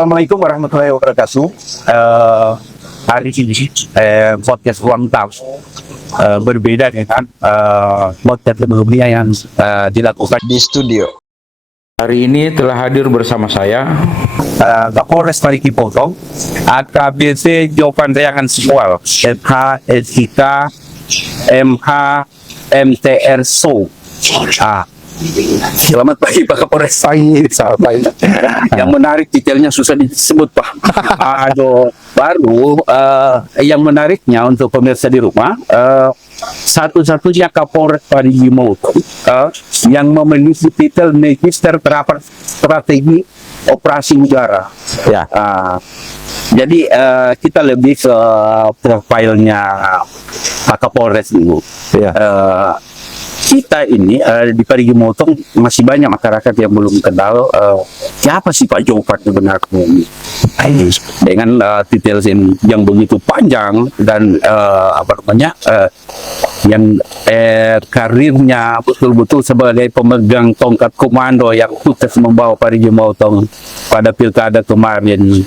Assalamualaikum warahmatullahi wabarakatuh. Hari ini podcast Ruang Tahu berbeda dengan podcast sebelumnya yang dilakukan di studio. Hari ini telah hadir bersama saya Kapolres Parigi Motong, AKBP Jawaban Reangan Seksual, FH, SIK, MH, MTR SO. Selamat pagi Pak Kapolres. Pagi, selamat pagi. Yang menarik detailnya susah disebut Pak. Aduh, baru yang menariknya untuk pemirsa di rumah, satu-satunya Kapolres Parigi Motong yang memiliki titel Magister Terapan Strategi Operasi Udara. Ya. Jadi kita lebih ke profilnya Pak Kapolres dulu. Ya. Kita ini di Parigi Motong masih banyak masyarakat yang belum kenal siapa sih Pak Jopan sebenarnya ini. Dengan detail yang begitu panjang dan yang karirnya betul-betul sebagai pemegang tongkat komando yang sukses membawa Parigi Motong pada pilkada kemarin.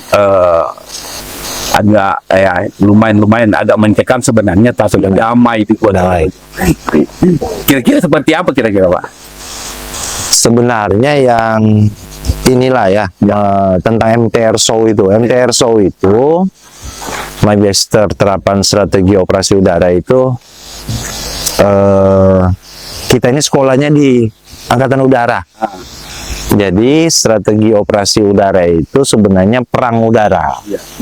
Agak lumayan agak mencekam sebenarnya, tak sudah damai di kota. Kira-kira seperti apa kira-kira Pak? Sebenarnya yang inilah ya, tentang MTR SOW itu. MTR SOW itu Magister Terapan Strategi Operasi Udara itu kita ini sekolahnya di Angkatan Udara. Jadi strategi operasi udara itu sebenarnya perang udara.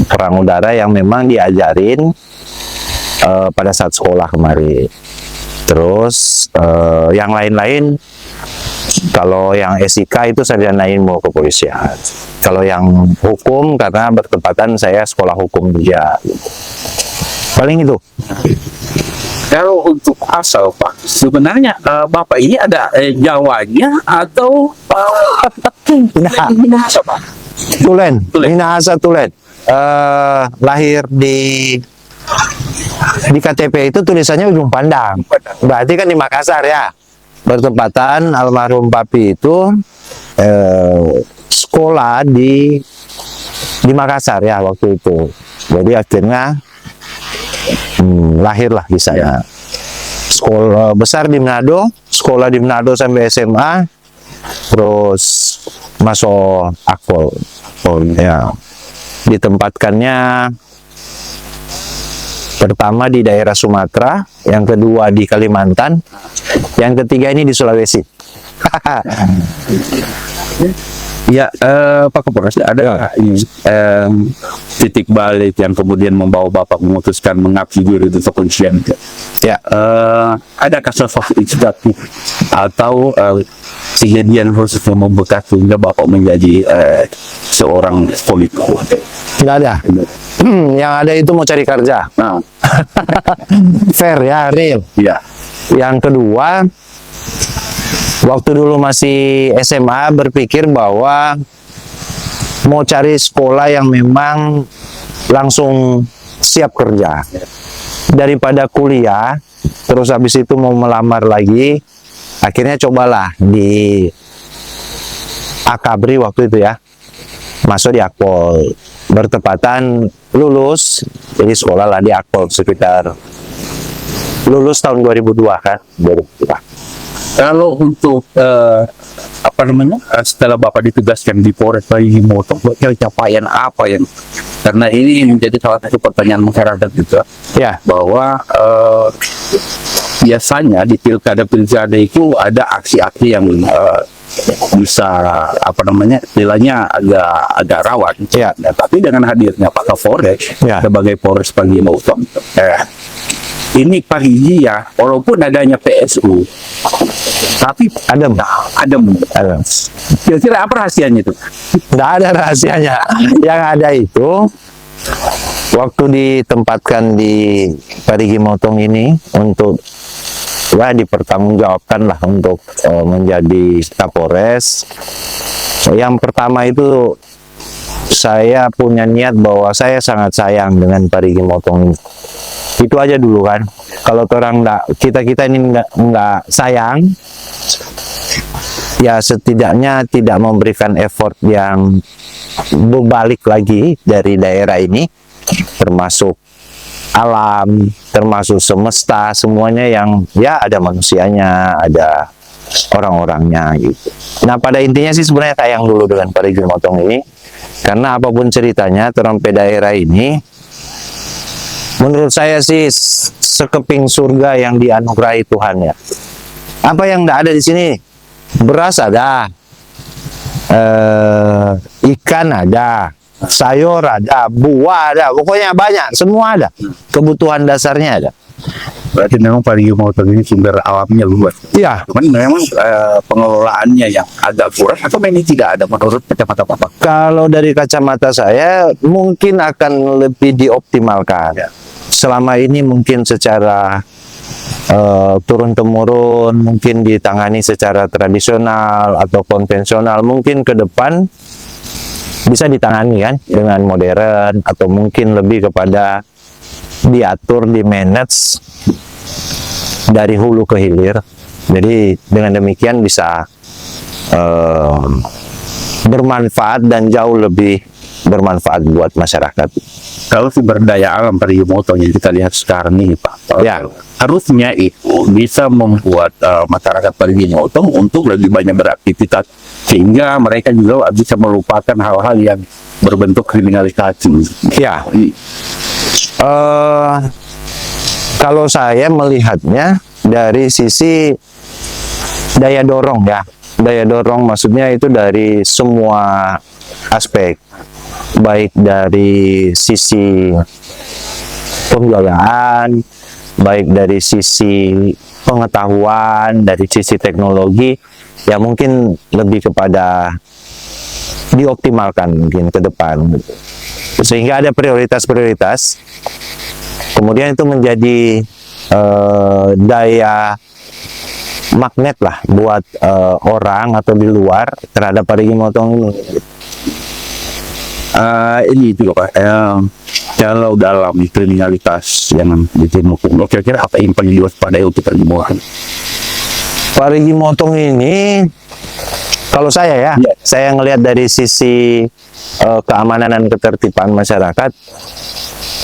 Perang udara yang memang diajarin pada saat sekolah kemarin. Terus yang lain-lain, kalau yang SIK itu sarjana ilmu kepolisian. Kalau yang hukum karena bertepatan saya sekolah hukum juga. Paling itu. Kalau untuk asal Pak, sebenarnya Bapak ini ada Jawanya atau Minahasa Pak? Tulen. Minahasa Tulen. Lahir di KTP itu tulisannya Ujung Pandang. Berarti kan di Makassar ya. Bertepatan almarhum papi itu sekolah di Makassar ya waktu itu. Jadi akhirnya lahirlah di sana. Sekolah besar di Manado, sekolah di Manado sampai SMA, terus masuk Akpol. Ya. Ditempatkannya pertama di daerah Sumatera, yang kedua di Kalimantan, yang ketiga ini di Sulawesi. Ya, Pak Kapolres, ada titik balik yang kemudian membawa Bapak memutuskan mengabdi diri di kepolisian? Ya, ada kasus inisiatif atau kejadian khusus yang membekas sehingga Bapak menjadi seorang politikus? nggak ada. Yang ada itu mau cari kerja. Nah, Fair ya, real. ya. Yang kedua, waktu dulu masih SMA berpikir bahwa mau cari sekolah yang memang langsung siap kerja daripada kuliah terus habis itu mau melamar lagi. Akhirnya cobalah di Akabri waktu itu ya, masuk di Akpol, bertepatan lulus, jadi sekolah lah di Akpol sekitar lulus tahun 2002 kan, 2002. Kalau untuk setelah Bapak ditugaskan di Polres Parigi Motong, capaian apa yang, karena ini menjadi salah satu pertanyaan masyarakat juga, Ya, bahwa biasanya di pilkada itu ada aksi-aksi yang bisa istilahnya agak rawan. Ya. Nah, tapi dengan hadirnya Pak Kapolres Ya. sebagai Polres Parigi Motong, ini Parigi ya, walaupun adanya PSU, tapi adem. Kira-kira apa rahasianya itu? Nggak ada rahasianya. Yang ada itu, waktu ditempatkan di Parigi Motong ini untuk dipertanggungjawabkan lah untuk menjadi Kapolres. Yang pertama itu saya punya niat bahwa saya sangat sayang dengan Parigi Motong. Itu aja dulu kan. Kalau orang kita ini nggak sayang, ya setidaknya tidak memberikan effort yang berbalik lagi dari daerah ini, termasuk alam, termasuk semesta, semuanya yang ya ada manusianya, ada orang-orangnya gitu. Nah pada intinya sih sebenarnya sayang dulu dengan Parigi Motong ini, karena apapun ceritanya Torampe daerah ini menurut saya sih sekeping surga yang dianugerahi Tuhan ya. Apa yang tidak ada di sini? Beras ada, ikan ada, sayur ada, buah ada, pokoknya banyak, semua ada. Kebutuhan dasarnya ada. Berarti memang Parigi Motong ini sumber alamnya luas. Iya. Cuman memang pengelolaannya yang agak kurang atau ini tidak ada menurut kacamata Bapak? Kalau dari kacamata saya mungkin akan lebih dioptimalkan. Ya. Selama ini mungkin secara turun-temurun, mungkin ditangani secara tradisional atau konvensional, mungkin ke depan bisa ditangani kan dengan modern, atau mungkin lebih kepada diatur, di manage dari hulu ke hilir. Jadi dengan demikian bisa bermanfaat dan jauh lebih bermanfaat buat masyarakat. Kalau sumber daya alam Parigi Motong yang kita lihat sekarang ini Pak, Ya. harusnya itu bisa membuat masyarakat Parigi Motong untuk lebih banyak beraktivitas, sehingga mereka juga bisa melupakan hal-hal yang berbentuk kriminalisasi. Ya. Kalau saya melihatnya dari sisi daya dorong ya, daya dorong maksudnya itu dari semua aspek, baik dari sisi pembiayaan, baik dari sisi pengetahuan, dari sisi teknologi, ya mungkin lebih kepada dioptimalkan mungkin ke depan, sehingga ada prioritas-prioritas, kemudian itu menjadi daya magnet lah buat orang atau di luar terhadap Parigi Motong ini. Ini juga Pak, kalau dalam kriminalitas yang ditemukan, kira-kira apa yang paling diwaspadai untuk Parigi Motong? Parigi Motong ini, kalau saya ya, Ya. saya ngelihat dari sisi keamanan dan ketertiban masyarakat,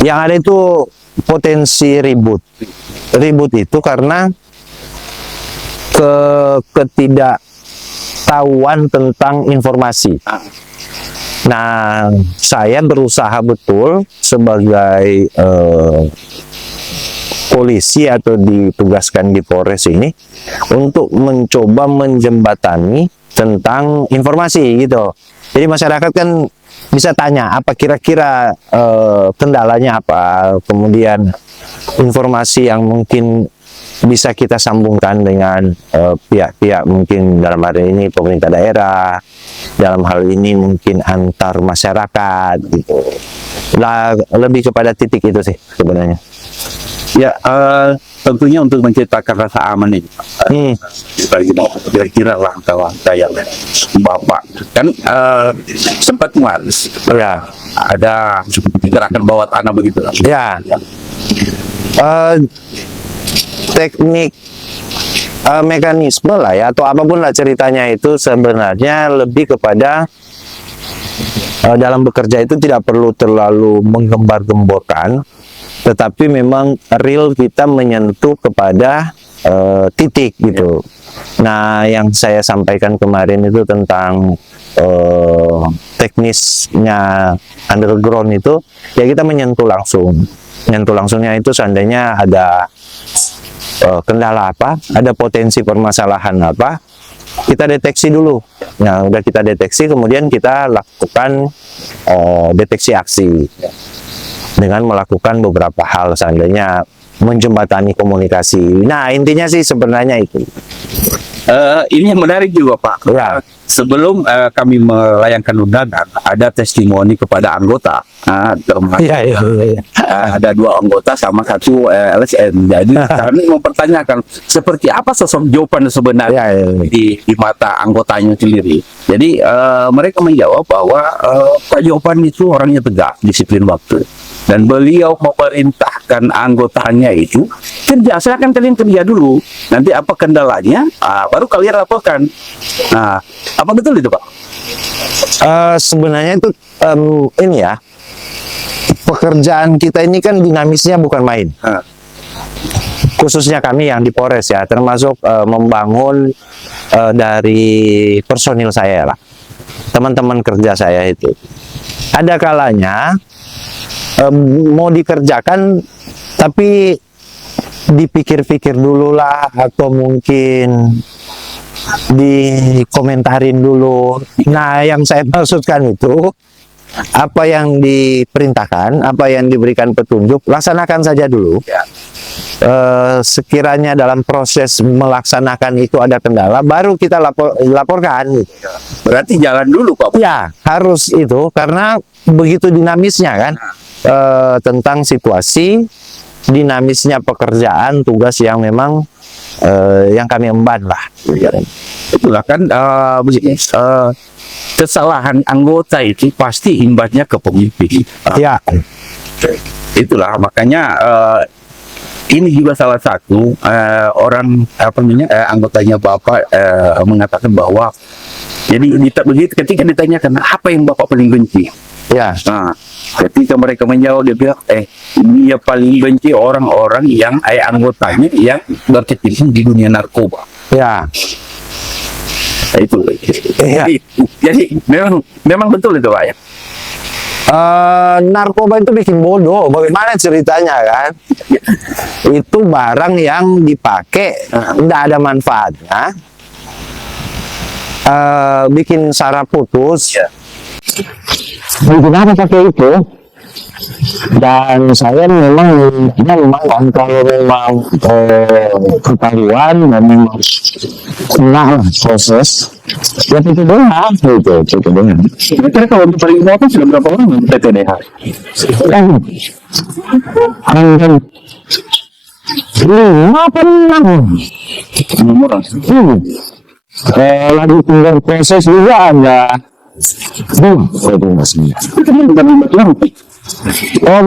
yang ada itu potensi ribut. Ribut itu karena ketidaktahuan tentang informasi. Nah, saya berusaha betul sebagai polisi atau ditugaskan di Polres ini untuk mencoba menjembatani tentang informasi gitu. Jadi masyarakat kan bisa tanya apa kira-kira kendalanya apa, kemudian informasi yang mungkin bisa kita sambungkan dengan pihak-pihak mungkin dalam hal ini pemerintah daerah, dalam hal ini mungkin antar masyarakat gitu. Lah, lebih kepada titik itu sih sebenarnya. Ya, tentunya untuk menciptakan rasa aman ini, kira-kira langkah-langkah yang Bapak kan sempat muaris, Ya, ada gerakan bawah tanah begitu. ya. Teknik mekanisme lah ya, atau apapun lah ceritanya itu sebenarnya lebih kepada dalam bekerja itu tidak perlu terlalu menggembar-gemborkan, tetapi memang real kita menyentuh kepada titik gitu. Nah, yang saya sampaikan kemarin itu tentang teknisnya underground itu, ya kita menyentuh langsung. Menyentuh langsungnya itu seandainya ada kendala apa, ada potensi permasalahan apa, kita deteksi dulu. Nah, udah kita deteksi, kemudian kita lakukan deteksi aksi dengan melakukan beberapa hal, seandainya menjembatani komunikasi. Nah, intinya sih sebenarnya itu. Ini yang menarik juga Pak. Ya. Sebelum kami melayangkan undangan, ada testimoni kepada anggota, termasuk Iya. ada 2 anggota sama 1 LSM. Jadi kami mempertanyakan seperti apa sosok Jopan sebenarnya Ya. di mata anggotanya sendiri. Jadi mereka menjawab bahwa Pak Jopan itu orangnya tegak, disiplin waktu. Dan beliau memerintahkan anggotanya itu kerja, silakan kalian kerja dulu. Nanti apa kendalanya, baru kalian laporkan. Nah, apa betul itu Pak? Sebenarnya itu ini ya, pekerjaan kita ini kan dinamisnya bukan main. Khususnya kami yang di Polres ya, termasuk membangun dari personil saya lah, teman-teman kerja saya itu. Ada kalanya mau dikerjakan tapi dipikir-pikir dulu lah, atau mungkin dikomentarin dulu. Nah, yang saya maksudkan itu apa yang diperintahkan, apa yang diberikan petunjuk, laksanakan saja dulu. Sekiranya dalam proses melaksanakan itu ada kendala, baru kita laporkan. Berarti jalan dulu Pak. Ya, harus itu, karena begitu dinamisnya kan, tentang situasi, dinamisnya pekerjaan, tugas yang memang yang kami emban lah. Itulah kan begini, kesalahan anggota itu pasti imbasnya ke pemimpin. Ya, Itulah makanya ini juga salah satu orang anggotanya Bapak mengatakan bahwa jadi begitu ketika ditanyakan apa yang Bapak paling benci. ya, Nah, ketika mereka menjawab, dia bilang, dia paling benci orang-orang yang anggotanya yang berkecimpung di dunia narkoba. ya. Nah, itu. Iya. Jadi memang betul itu Pak ya. Narkoba itu bikin bodoh. Bagaimana ceritanya kan? Itu barang yang dipakai tidak ada manfaatnya, bikin saraf putus. Kenapa pakai itu? Dan saya memang kan kalau memang ketahuan dan memang kena proses, ya itu doang, itu doang. Kira-kira kalau untuk paling itu sudah berapa orang PTDH? Kan 6 orang. Lagi tinggal proses juga ada.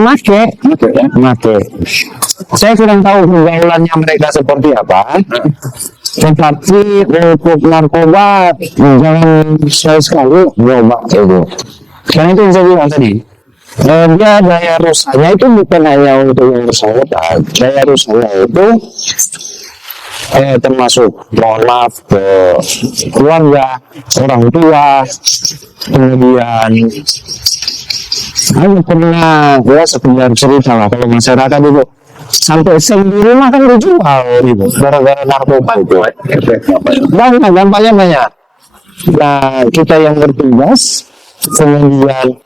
Make. Saya kurang tahu pergaulannya mereka seperti apa. Tetapi untuk narkoba jangan sekali coba itu. Karena itu yang saya bilang tadi. Dia daya rusaknya itu bukan hanya untuk yang bersangkutan. Daya rusaknya itu termasuk, mohon maaf, ke keluarga, orang tua, kemudian aku pernah ya sekedar cerita lah, kalau masyarakat itu sampai seng di rumah kan dijual gitu, gara-gara narkoba itu. Banyak, dampaknya banyak. Nah, kita yang bertugas kemudian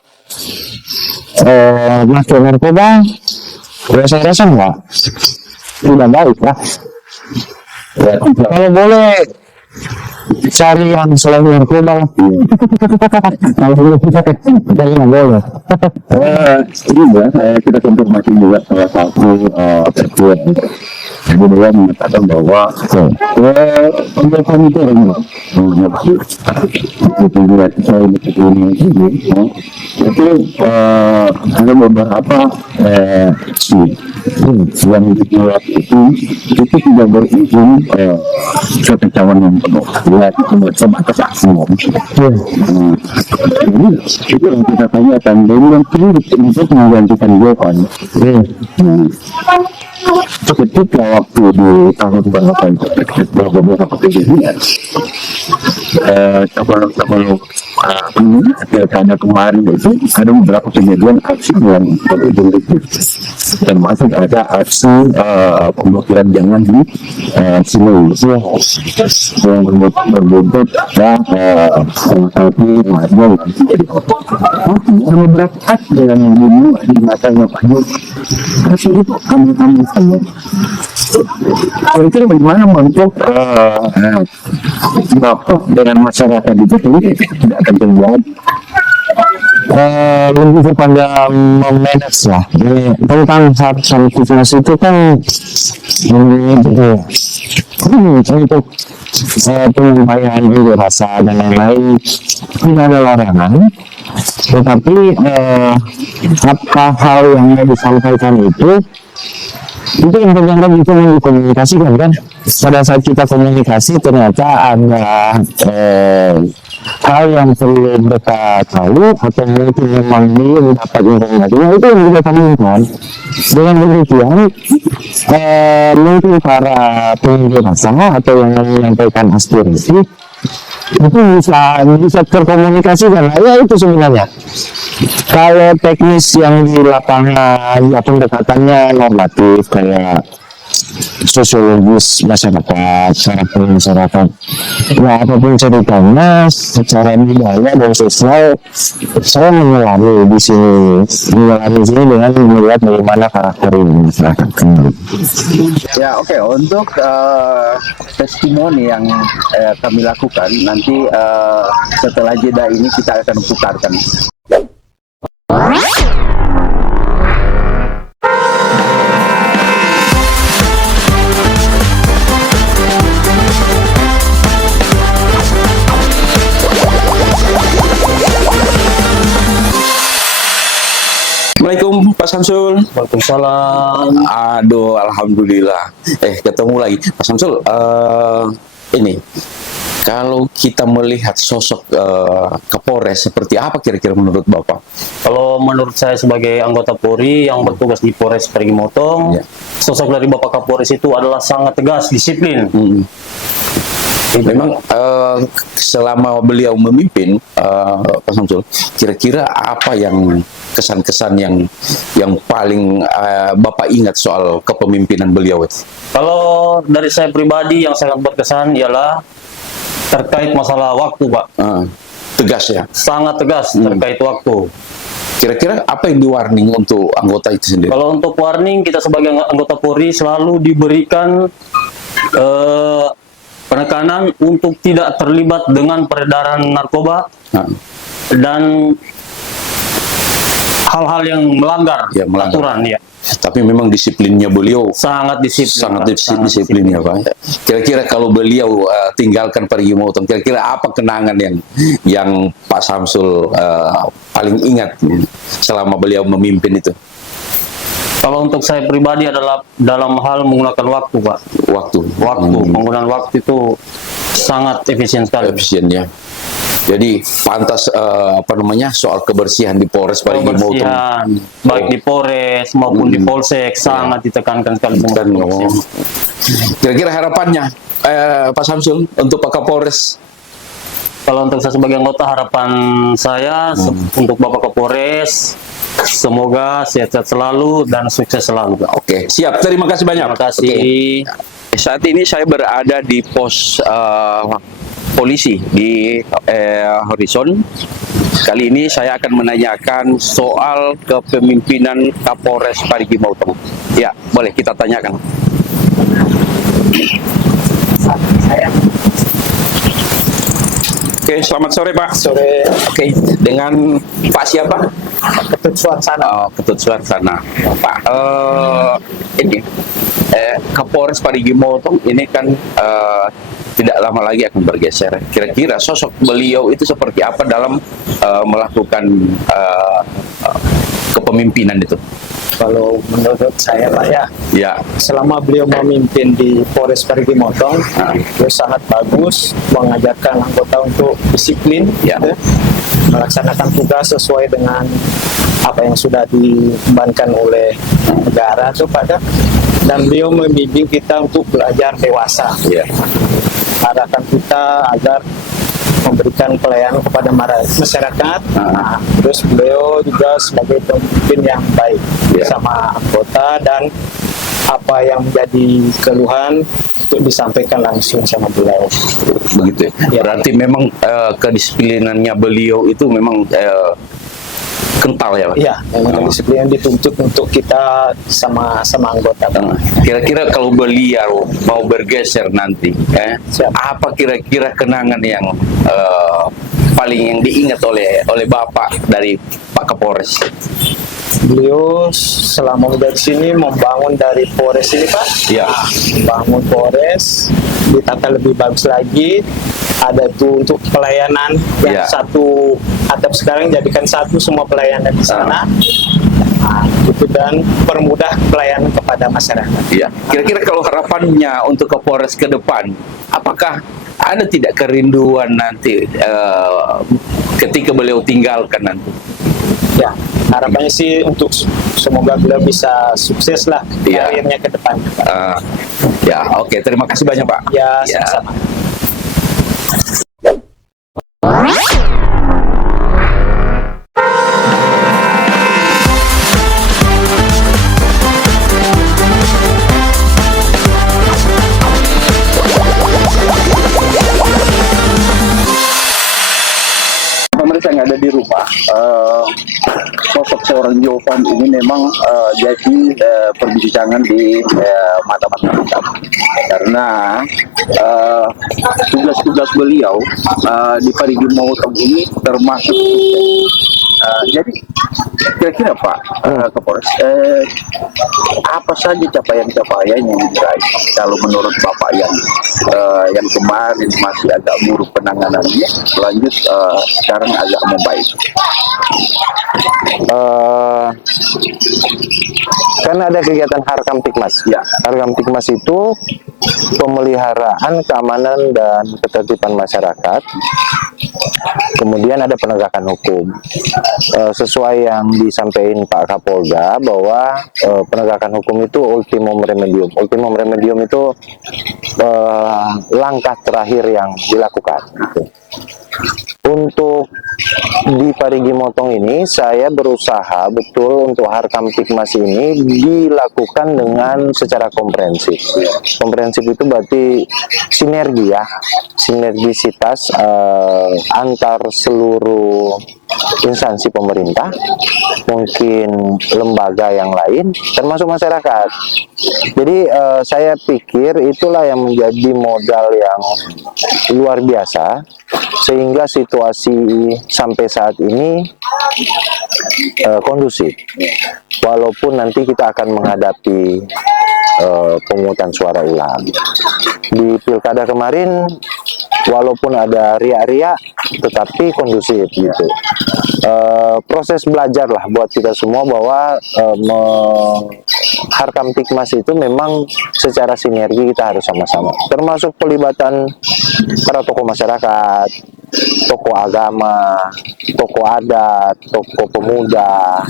pakai narkoba, rasa-rasa enggak, tidak baik lah. Ya, kalau boleh cari yang selain narkoba, kalau boleh nggak boleh. Juga kita konfirmasi juga salah satu terkuat. Jadi dia mengatakan bahwa penggelapan itu itu juga saya itu ada beberapa yang dibuat itu tidak berujung kekecauan yang penuh. Ya, itu sebatas maksimum. Jadi itu yang kita tanyakan, dan yang perlu untuk menggantikan Jovan. Ketika waktu di tahun berapa beberapa kejadian, sebelum pilkada kemarin itu ada beberapa kejadian aksi yang berujung itu, termasuk ada aksi pemblokiran jalan di Sini yang berbuntut ya salah satu mahasiswa jadi ada beberapa aksi yang dibunuh di matanya Pak Jokowi. Aksi itu kami kira-kira bagaimana untuk bapak dengan masyarakat itu tidak akan terjadi. Lebih kepada memanage lah. Jadi tentang aktivitas itu kan untuk penyampaian unjuk rasa dan lain-lain tidak ada larangan, tetapi apa hal yang disampaikan itu yang terjadi itu yang dikomunikasikan kan. Pada saat kita komunikasi ternyata ada hal yang perlu mereka tahu atau mungkin memang belum dapat informasi, itu yang kita temukan. Dengan demikian mungkin para pengunjuk rasa atau yang menyampaikan aspirasi itu bisa terkomunikasikan. Ya itu sebenarnya. Kalau teknis yang di lapangan, ya pendekatannya normatif kayak sosiologis masyarakat, karakter masyarakat. Ya apapun ceritanya, secara budaya dan sosial, saya mengalami di sini dengan melihat bagaimana karakter ini masyarakat. Ya, oke. Untuk testimoni yang kami lakukan nanti setelah jeda ini kita akan putarkan. Assalamualaikum Pak Samsul. Waalaikumsalam. Aduh, alhamdulillah. Ketemu lagi Pak Samsul. Ini kalau kita melihat sosok Kapolres seperti apa kira-kira menurut Bapak? Kalau menurut saya sebagai anggota Polri yang bertugas di Polres Parigi Motong, sosok dari Bapak Kapolres itu adalah sangat tegas, disiplin. Memang selama beliau memimpin, Pak Samsul, kira-kira apa yang kesan-kesan yang paling Bapak ingat soal kepemimpinan beliau itu? Kalau dari saya pribadi yang sangat berkesan ialah terkait masalah waktu, Pak. Tegas ya? Sangat tegas terkait waktu. Kira-kira apa yang di-warning untuk anggota itu sendiri? Kalau untuk warning, kita sebagai anggota Polri selalu diberikan penekanan untuk tidak terlibat dengan peredaran narkoba dan hal-hal yang melanggar, aturan ya. Tapi memang disiplinnya beliau sangat disiplin. Disiplin ya Pak. Kira-kira kalau beliau tinggalkan Parigi Motong, kira-kira apa kenangan yang Pak Samsul paling ingat selama beliau memimpin itu? Kalau untuk saya pribadi adalah dalam hal menggunakan waktu, Pak. Penggunaan waktu itu sangat efisien sekali. Efisien ya. Jadi pantas soal kebersihan di Polres Parigi Motong, baik di Polres maupun di Polsek sangat ditekankan sekali. Kira-kira harapannya Pak Samsul untuk Pak Kapolres? Kalau untuk saya sebagai anggota, harapan saya untuk Bapak Kapolres semoga sehat-sehat selalu dan sukses selalu. Oke, siap. Terima kasih banyak. Terima kasih. Saat ini saya berada di pos polisi di Horizon. Kali ini saya akan menanyakan soal kepemimpinan Kapolres Parigi Motong. Ya, boleh kita tanyakan. Oke, selamat sore Pak. Sore. Oke, dengan Pak siapa? Ketut Suarsana. Oh, Ketut Suarsana. Pak, ini Kapolres Parigi Motong ini kan tidak lama lagi akan bergeser. Kira-kira sosok beliau itu seperti apa dalam melakukan kepemimpinan itu? Kalau menurut saya Pak ya, selama beliau memimpin di Polres Parigi Motong, beliau sangat bagus mengajarkan anggota untuk disiplin, melaksanakan tugas sesuai dengan apa yang sudah diembankan oleh negara itu pada, dan beliau membimbing kita untuk belajar dewasa. Arahkan kita agar memberikan pelayanan kepada masyarakat. Terus beliau juga sebagai pemimpin yang baik sama anggota, dan apa yang menjadi keluhan untuk disampaikan langsung sama beliau. Begitu ya. Berarti memang kedisiplinannya beliau itu memang kental ya Pak? Iya, memang disiplin yang dituntut untuk kita sama anggota. Kira-kira kalau beliau mau bergeser nanti, apa kira-kira kenangan yang paling yang diingat oleh Bapak dari Pak Kapolres? Beliau selama menjadi sini membangun dari Polres ini Pak. Ya. Bangun Polres, ditata lebih bagus lagi. Ada tuh untuk pelayanan yang Ya. satu atap sekarang jadikan satu semua pelayanan di sana. Nah, gitu, dan permudah pelayanan kepada masyarakat. Ya, kira-kira kalau harapannya untuk Kapolres ke depan, apakah ada tidak kerinduan nanti ketika beliau tinggalkan nanti? Ya, harapannya sih untuk semoga beliau bisa sukses lah Iya. karirnya ke depan. Ya, oke, terima kasih banyak Pak. Ya, sama-sama. Pemirsa yang ada di rumah, sosok seorang Jovan ini memang jadi perbincangan di mata masyarakat karena tugas-tugas beliau di Parigi Motong ini termasuk jadi kira-kira Pak Kapolres, apa saja capaian-capaian yang diraih kalau menurut Bapak yang kemarin masih agak buruk penanganannya, lanjut sekarang agak membaik? Kan ada kegiatan Harkam Tikmas. Ya. Harkam Tikmas itu pemeliharaan keamanan dan ketertiban masyarakat. Kemudian ada penegakan hukum. Sesuai yang disampaikan Pak Kapolda bahwa penegakan hukum itu ultimum remedium. Ultimum remedium itu langkah terakhir yang dilakukan. Untuk di Parigi Motong ini saya berusaha betul untuk Harkam Tikmas ini dilakukan dengan secara komprehensif. Komprehensif itu berarti sinergi ya, sinergisitas antar seluruh instansi pemerintah, mungkin lembaga yang lain, termasuk masyarakat. Jadi saya pikir itulah yang menjadi modal yang luar biasa sehingga situasi sampai saat ini kondusif. Walaupun nanti kita akan menghadapi pemungutan suara ulang. Di pilkada kemarin walaupun ada riak-riak tetapi kondusif gitu. Proses belajar lah buat kita semua bahwa Harkam Tikmas itu memang secara sinergi kita harus sama-sama, termasuk pelibatan para tokoh masyarakat, tokoh agama, tokoh adat, tokoh pemuda,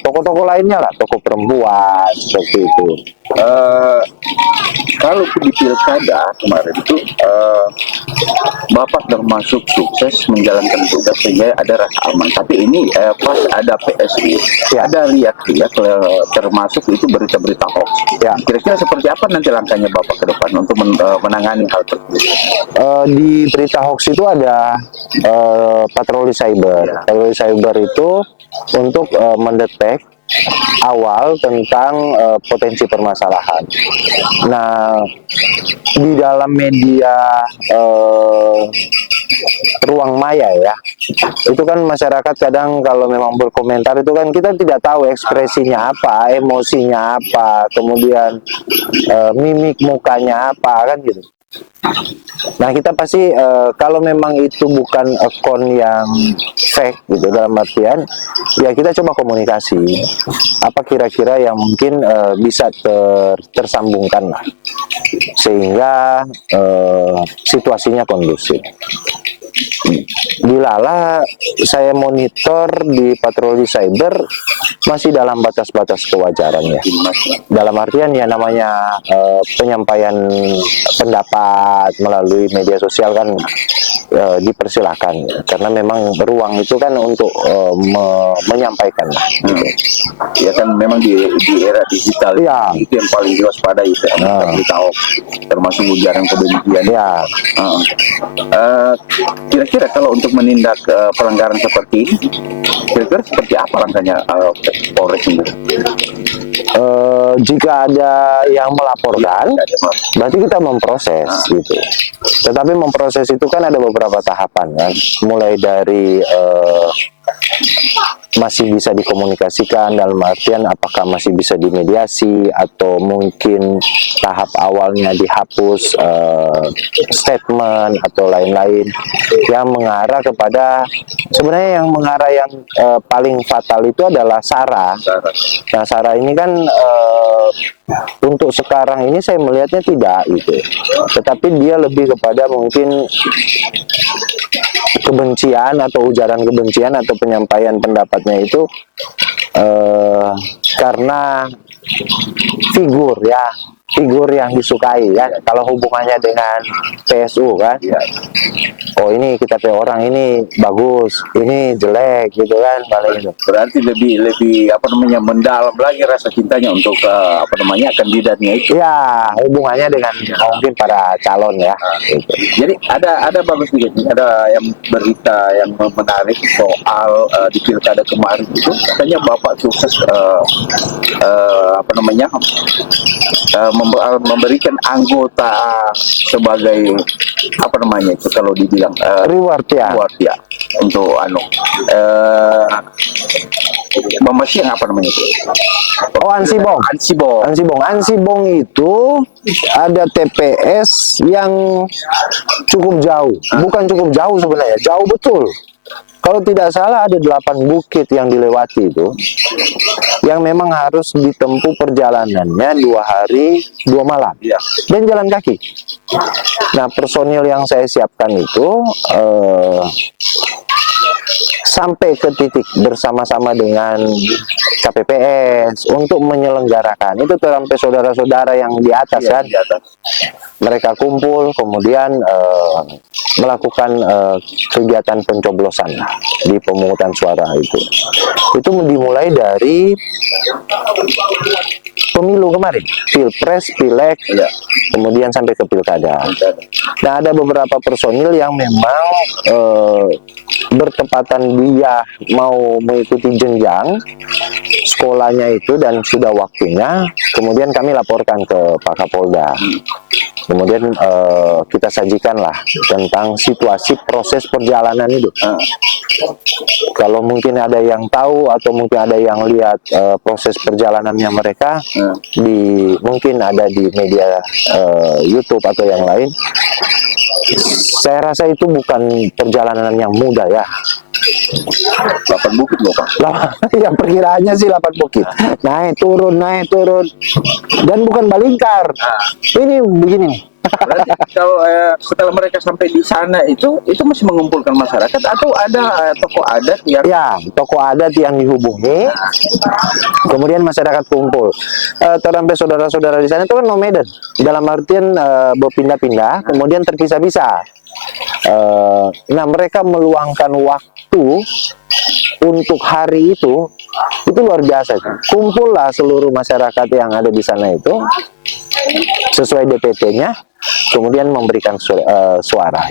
tokoh-tokoh lainnya lah, tokoh perempuan, seperti itu. Kalau di pilkada kemarin itu Bapak termasuk sukses menjalankan tugas sehingga ada rasa aman. Tapi ini pas ada PSI, ada riak-riak termasuk itu berita-berita hoax. Ya. Kira-kira seperti apa nanti langkahnya Bapak ke depan untuk menangani hal tersebut? Di berita hoax itu ada patroli cyber. Patroli cyber itu untuk mendetek awal tentang potensi permasalahan. Nah, di dalam media ruang maya ya, itu kan masyarakat kadang kalau memang berkomentar itu kan kita tidak tahu ekspresinya apa, emosinya apa, kemudian mimik mukanya apa kan gitu. Nah kita pasti kalau memang itu bukan akun yang fake gitu dalam artian ya kita coba komunikasi apa kira-kira yang mungkin bisa tersambungkan lah sehingga situasinya kondusif. Dilala saya monitor di patroli cyber masih dalam batas-batas kewajarannya. Dalam artian ya namanya penyampaian pendapat melalui media sosial kan dipersilahkan karena memang beruang itu kan untuk menyampaikan. Ya kan memang di era digital ya. Itu yang paling diwaspadai berita hoax termasuk ujaran kebencian. Ya. Kira-kira kalau untuk menindak pelanggaran seperti ini, kira-kira seperti apa langkahnya Polres ini? Jika ada yang melaporkan, berarti kita memproses gitu. Tetapi memproses itu kan ada beberapa tahapan kan, mulai dari masih bisa dikomunikasikan, dalam artian apakah masih bisa dimediasi atau mungkin tahap awalnya dihapus statement atau lain-lain yang mengarah kepada, sebenarnya yang mengarah yang paling fatal itu adalah SARA. Nah, SARA ini kan untuk sekarang ini saya melihatnya tidak gitu, tetapi dia lebih kepada mungkin kebencian atau ujaran kebencian atau penyampaian pendapatnya itu karena figur yang disukai ya. Kalau hubungannya dengan PSU kan, oh ini kita pe orang ini bagus, ini jelek gitu kan, paling itu. Berarti lebih apa namanya, mendalam lagi rasa cintanya untuk apa namanya, kandidatnya itu. Ya, hubungannya dengan mungkin para calon ya. Gitu. Jadi ada bagus juga nih, ada yang berita yang menarik soal di pilkada kemarin itu, katanya Bapak sukses apa namanya, memberikan anggota sebagai apa namanya itu kalau dibilang Reward ya. reward ya, untuk memasang apa namanya itu? Oh, ansibong. Ansibong itu ada TPS yang cukup jauh. Bukan cukup jauh sebenarnya, jauh betul. Kalau tidak salah ada 8 bukit yang dilewati itu, yang memang harus ditempuh perjalanannya 2 hari 2 malam, dan jalan kaki. Nah, personil yang saya siapkan itu sampai ke titik bersama-sama dengan KPPS untuk menyelenggarakan itu sampai saudara-saudara yang di atas kan, mereka kumpul kemudian melakukan kegiatan pencoblosan di pemungutan suara itu dimulai dari pemilu kemarin, pilpres, pileg, kemudian sampai ke pilkada. Nah, ada beberapa personil yang memang bertepatan dia mau mengikuti jenjang sekolahnya itu dan sudah waktunya, kemudian kami laporkan ke Pak Kapolda. Kemudian kita sajikanlah tentang situasi proses perjalanan itu. Kalau mungkin ada yang tahu atau mungkin ada yang lihat proses perjalanannya mereka, mungkin ada di media YouTube atau yang lain. Saya rasa itu bukan perjalanan yang mudah ya. 8 bukit loh Pak. Ya, perkiraannya sih 8 bukit. Naik turun, dan bukan balingkar. Ini begini nih. Berarti kalau setelah mereka sampai di sana itu masih mengumpulkan masyarakat atau ada tokoh adat yang tokoh adat yang dihubungi, kemudian masyarakat kumpul. Sampai saudara-saudara di sana itu kan nomaden, dalam artian berpindah-pindah, kemudian terpisah-pisah. Nah, mereka meluangkan waktu untuk hari itu luar biasa. Kumpullah seluruh masyarakat yang ada di sana itu sesuai DPT-nya, kemudian memberikan suara.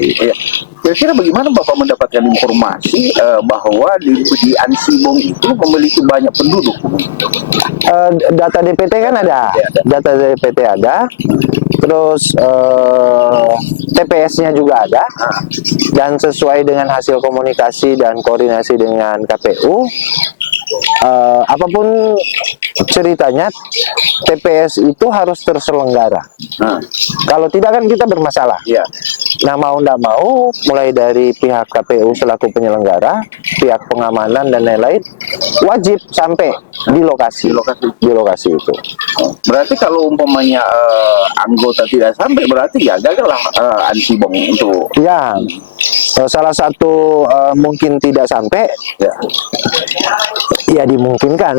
Kira-kira bagaimana Bapak mendapatkan informasi bahwa di Ansibong itu memiliki banyak penduduk? Data DPT kan ada, data DPT ada, terus TPS-nya juga ada, dan sesuai dengan hasil komunikasi dan koordinasi dengan KPU, apapun ceritanya, TPS itu harus terselenggara. Kalau tidak kan kita bermasalah. Nah, mau tidak mau, mulai dari pihak KPU selaku penyelenggara, pihak pengamanan dan lain-lain, wajib sampai di lokasi itu. Berarti kalau umpamanya anggota tidak sampai, berarti ya gagal lah Ansibong untuk. Ya, salah satu mungkin tidak sampai, ya dimungkinkan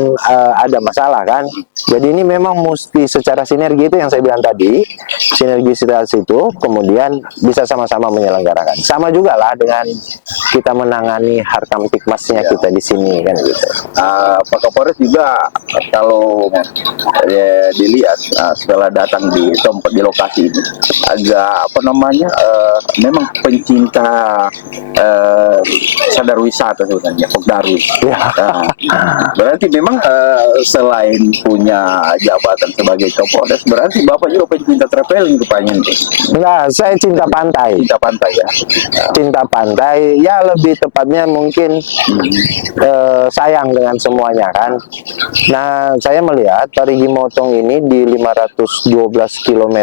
ada masalah kan. Jadi ini memang mesti secara sinergi, itu yang saya bilang tadi, sinergisitas itu kemudian bisa sama-sama menyelenggarakan. Sama juga lah dengan kita menangani harkam tikmasnya kita di sini kan gitu. Pak Kapolres juga kalau dilihat setelah datang di tempat di lokasi ini agak apa namanya memang pencinta sadar wisata sebenarnya, Pokdarwis. Berarti memang selain punya jabatan sebagai Kapolres, berarti Bapak juga pencinta traveling rupanya. Enggak, saya cinta pantai. pantai. Cinta pantai ya. Cinta pantai, ya lebih tepatnya mungkin sayang dengan semuanya kan. Nah, saya melihat Parigi Motong ini di 512 km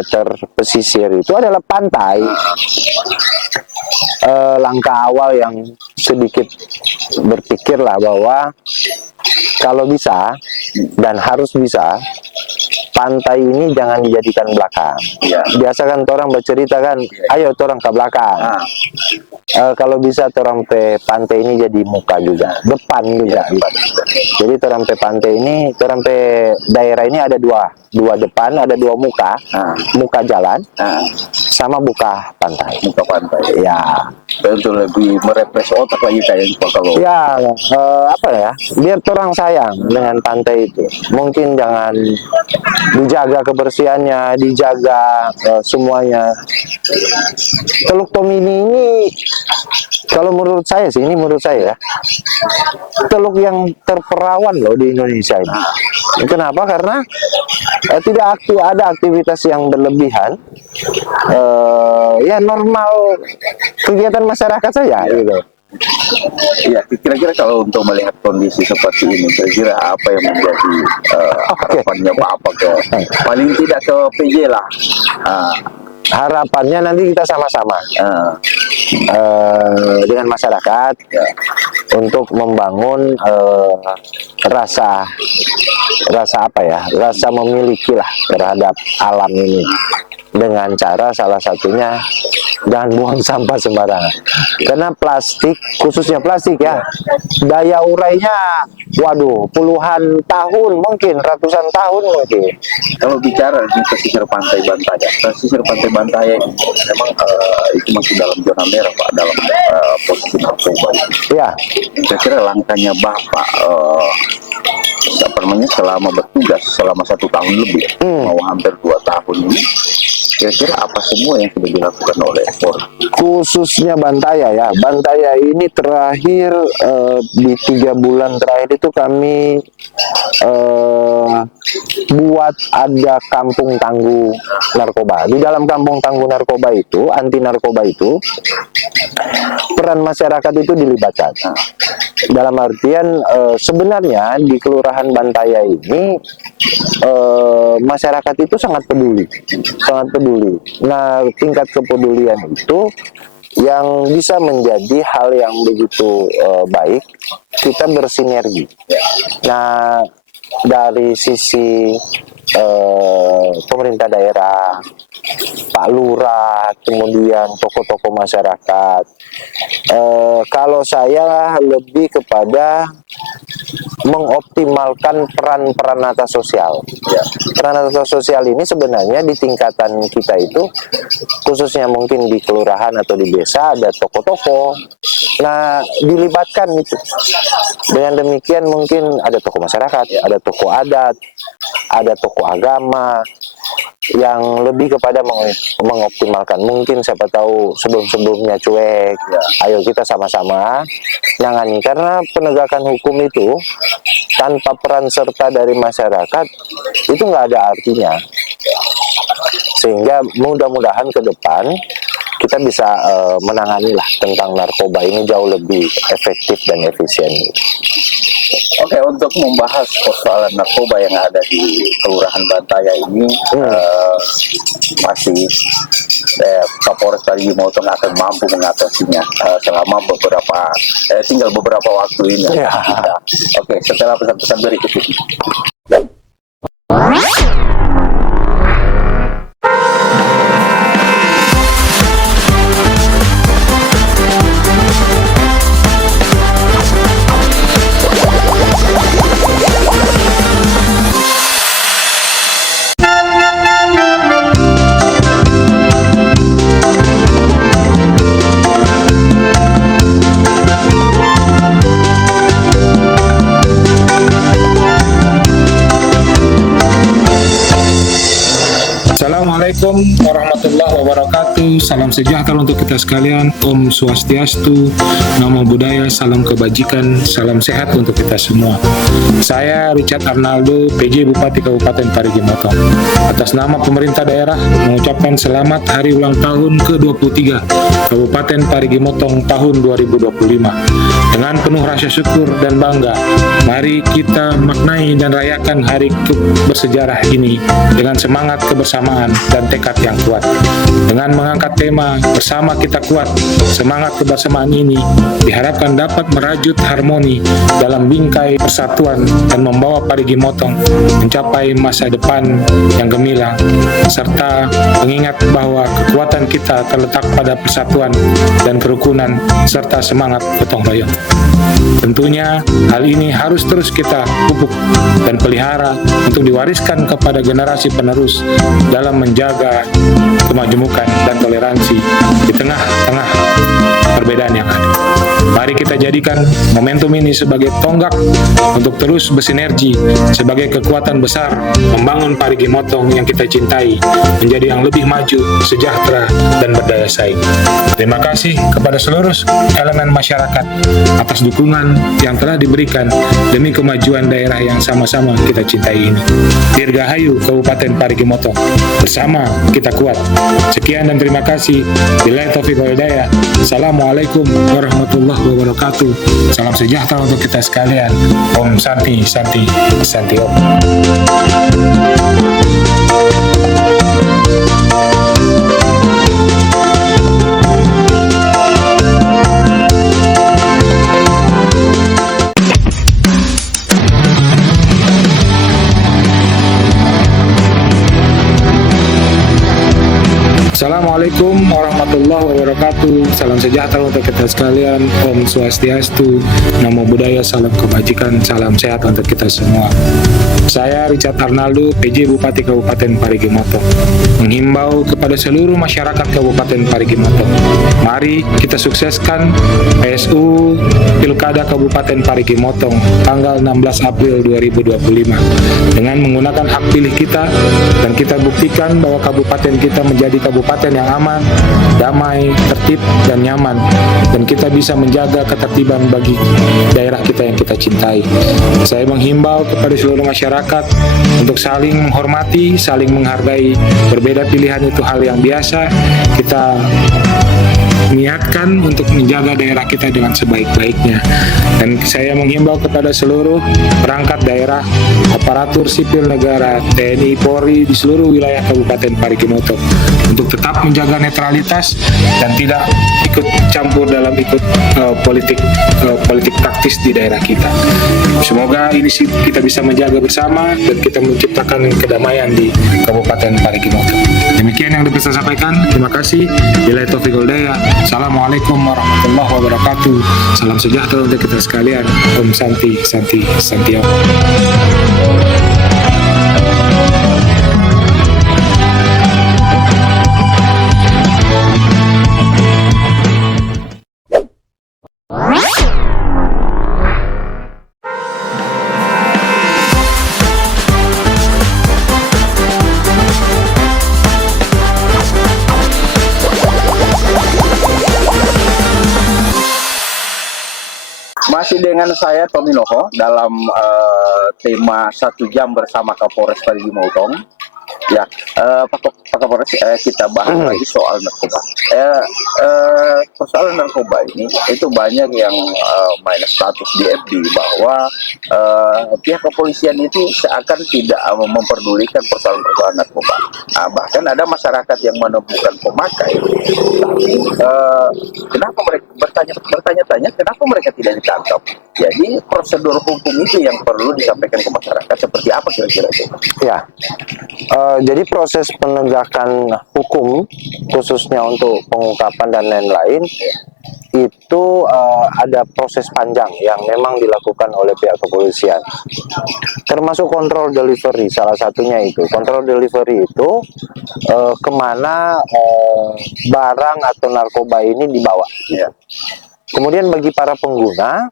pesisir itu adalah pantai. Langkah awal yang sedikit berpikirlah bahwa kalau bisa dan harus bisa, pantai ini jangan dijadikan belakang. Ya. Biasa kan orang bercerita kan, ayo orang ke belakang. Kalau bisa orang pe pantai ini jadi muka juga, depan juga. Jadi orang pe pantai ini, orang pe daerah ini ada dua depan, ada dua muka, muka jalan, sama buka pantai. Muka pantai. Ya, Untuk lebih merefresh otak lagi kayaknya Pak, kalau. ya apa ya? Biar orang sayang dengan pantai itu. Mungkin jangan dijaga kebersihannya, dijaga semuanya. Teluk Tomini ini, kalau menurut saya sih, ini menurut saya ya, teluk yang terperawan loh di Indonesia ini. Kenapa? Karena tidak ada aktivitas yang berlebihan, ya normal kegiatan masyarakat saja gitu. Ya, kira-kira kalau untuk melihat kondisi seperti ini, kira-kira apa yang menjadi harapannya Bapak ke paling tidak ke PJ lah. Harapannya nanti kita sama-sama dengan masyarakat untuk membangun rasa apa ya, rasa memiliki lah terhadap alam ini, dengan cara salah satunya jangan buang sampah sembarangan. Karena plastik, khususnya plastik ya, daya urainya waduh puluhan tahun, mungkin ratusan tahun mungkin. Kalau bicara di pesisir pantai Bantaya, pesisir pantai Bantaya ini memang itu masih dalam zona merah Pak, dalam posisi narkoba. Ya, Kira-kira langkahnya Bapak apa namanya selama bertugas selama 1 tahun lebih, mau hampir 2 tahun ini, kira-kira apa semua yang sudah dilakukan oleh Polri? khususnya Bantaya ya. Bantaya ini terakhir di 3 bulan terakhir itu kami buat ada kampung tangguh narkoba. Di dalam kampung tangguh narkoba itu, anti narkoba itu, peran masyarakat itu dilibatkan. Dalam artian sebenarnya di Kelurahan Bantaya ini masyarakat itu sangat peduli, sangat peduli. Nah, tingkat kepedulian itu yang bisa menjadi hal yang begitu baik, kita bersinergi. Nah, dari sisi pemerintah daerah, Pak Lurah, kemudian tokoh-tokoh masyarakat, kalau saya lebih kepada mengoptimalkan peran-peran atas sosial. Peran atas sosial ini sebenarnya di tingkatan kita itu, khususnya mungkin di kelurahan atau di desa, ada tokoh-tokoh. Nah, dilibatkan itu. Dengan demikian mungkin ada tokoh masyarakat, ada tokoh adat, ada tokoh agama, yang lebih kepada mengoptimalkan. Mungkin siapa tahu sebelum-sebelumnya cuek, ayo kita sama-sama nangani. Karena penegakan hukum itu tanpa peran serta dari masyarakat itu nggak ada artinya. Sehingga mudah-mudahan ke depan kita bisa menangani lah tentang narkoba ini jauh lebih efektif dan efisien. Oke, untuk membahas persoalan narkoba yang ada di Kelurahan Bantaya ini, masih Kapolres Parigi Motong akan mampu mengatasinya selama tinggal beberapa waktu ini. Ya. Oke, setelah pesan-pesan berikut ini. Assalamualaikum warahmatullahi wabarakatuh. wabarakatuh. Salam sejahtera untuk kita sekalian. Om Swastiastu, Namo Buddhaya, salam kebajikan, salam sehat untuk kita semua. Saya Richard Arnaldo, PJ Bupati Kabupaten Parigi Motong. Atas nama pemerintah daerah mengucapkan selamat hari ulang tahun ke-23 Kabupaten Parigi Motong tahun 2025. Dengan penuh rasa syukur dan bangga, mari kita maknai dan rayakan hari bersejarah ini dengan semangat kebersamaan dan tekad yang kuat. Dengan mengangkat tema Bersama Kita Kuat, semangat kebersamaan ini diharapkan dapat merajut harmoni dalam bingkai persatuan dan membawa Parigi Motong mencapai masa depan yang gemilang, serta mengingat bahwa kekuatan kita terletak pada persatuan dan kerukunan serta semangat gotong royong. Tentunya hal ini harus terus kita pupuk dan pelihara untuk diwariskan kepada generasi penerus dalam menjaga kemajemukan dan toleransi di tengah-tengah perbedaan yang ada. Mari kita jadikan momentum ini sebagai tonggak untuk terus bersinergi sebagai kekuatan besar membangun Parigi Motong yang kita cintai menjadi yang lebih maju, sejahtera, dan berdaya saing. Terima kasih kepada seluruh elemen masyarakat atas dukungan yang telah diberikan demi kemajuan daerah yang sama-sama kita cintai ini. Dirgahayu Kabupaten Parigi Motong, bersama kita kuat. Sekian dan terima kasih. Billahi taufiq wal hidayah. Assalamualaikum warahmatullahi wabarakatuh. Salam sejahtera untuk kita sekalian. Om Santi Santi Santi Om. Assalamualaikum warahmatullahi wabarakatuh. Salam sejahtera untuk kita sekalian. Om Swastiastu, Namo Buddhaya, salam kebajikan, salam sehat untuk kita semua. Saya Richard Arnaldo, PJ Bupati Kabupaten Parigi Motong, menghimbau kepada seluruh masyarakat Kabupaten Parigi Motong. Mari kita sukseskan PSU Pilkada Kabupaten Parigi Motong tanggal 16 April 2025 dengan menggunakan hak pilih kita, dan kita buktikan bahwa kabupaten kita menjadi kabupaten yang aman, damai, tertib, dan nyaman, dan kita bisa menjaga ketertiban bagi daerah kita yang kita cintai. Saya menghimbau kepada seluruh masyarakat untuk saling menghormati, saling menghargai. Berbeda pilihan itu hal yang biasa. Kita niatkan untuk menjaga daerah kita dengan sebaik-baiknya. Dan saya menghimbau kepada seluruh perangkat daerah, aparatur sipil negara, TNI, Polri di seluruh wilayah Kabupaten Parigi Motong untuk tetap menjaga netralitas dan tidak ikut campur dalam politik praktis di daerah kita. Semoga ini kita bisa menjaga bersama dan kita menciptakan kedamaian di Kabupaten Parigi Motong. Demikian yang dapat saya sampaikan. Terima kasih. Billahi taufiq wal hidayah. Assalamualaikum warahmatullahi wabarakatuh. Salam sejahtera untuk kita sekalian. Om Santi Santi Santi Om. Masih dengan saya Tommy Noho dalam tema 1 jam bersama Kapolres Parigi Motong. Ya, Pak Kapolres, kita bahas lagi soal narkoba. Persoalan narkoba ini itu banyak yang main status di FB bahwa pihak kepolisian itu seakan tidak memperdulikan persoalan narkoba. Bahkan ada masyarakat yang menemukan pemakai, tapi kenapa mereka bertanya-tanya kenapa mereka tidak ditangkap? Jadi prosedur hukum itu yang perlu disampaikan ke masyarakat, seperti apa kira-kira itu? Ya, jadi proses penegakan hukum khususnya untuk pengungkapan dan lain-lain itu ada proses panjang yang memang dilakukan oleh pihak kepolisian, termasuk kontrol delivery. Salah satunya itu kontrol delivery itu kemana barang atau narkoba ini dibawa. Kemudian bagi para pengguna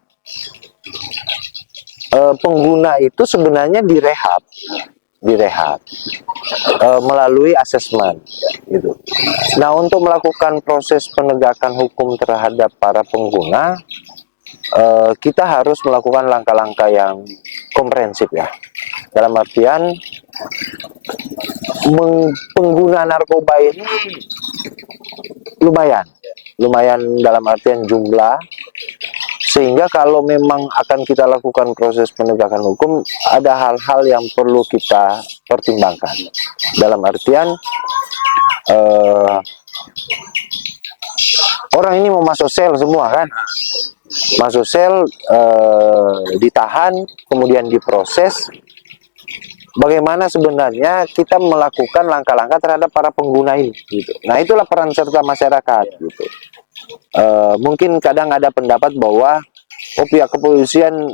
itu sebenarnya direhab direhab melalui asesmen gitu. Nah, untuk melakukan proses penegakan hukum terhadap para pengguna, kita harus melakukan langkah-langkah yang komprehensif ya. Dalam artian pengguna narkoba ini lumayan dalam artian jumlah, sehingga kalau memang akan kita lakukan proses penegakan hukum, ada hal-hal yang perlu kita pertimbangkan. Dalam artian orang ini mau masuk sel semua kan, masuk sel, ditahan, kemudian diproses. Bagaimana sebenarnya kita melakukan langkah-langkah terhadap para pengguna ini gitu. Nah, itulah peran serta masyarakat gitu. Mungkin kadang ada pendapat bahwa pihak kepolisian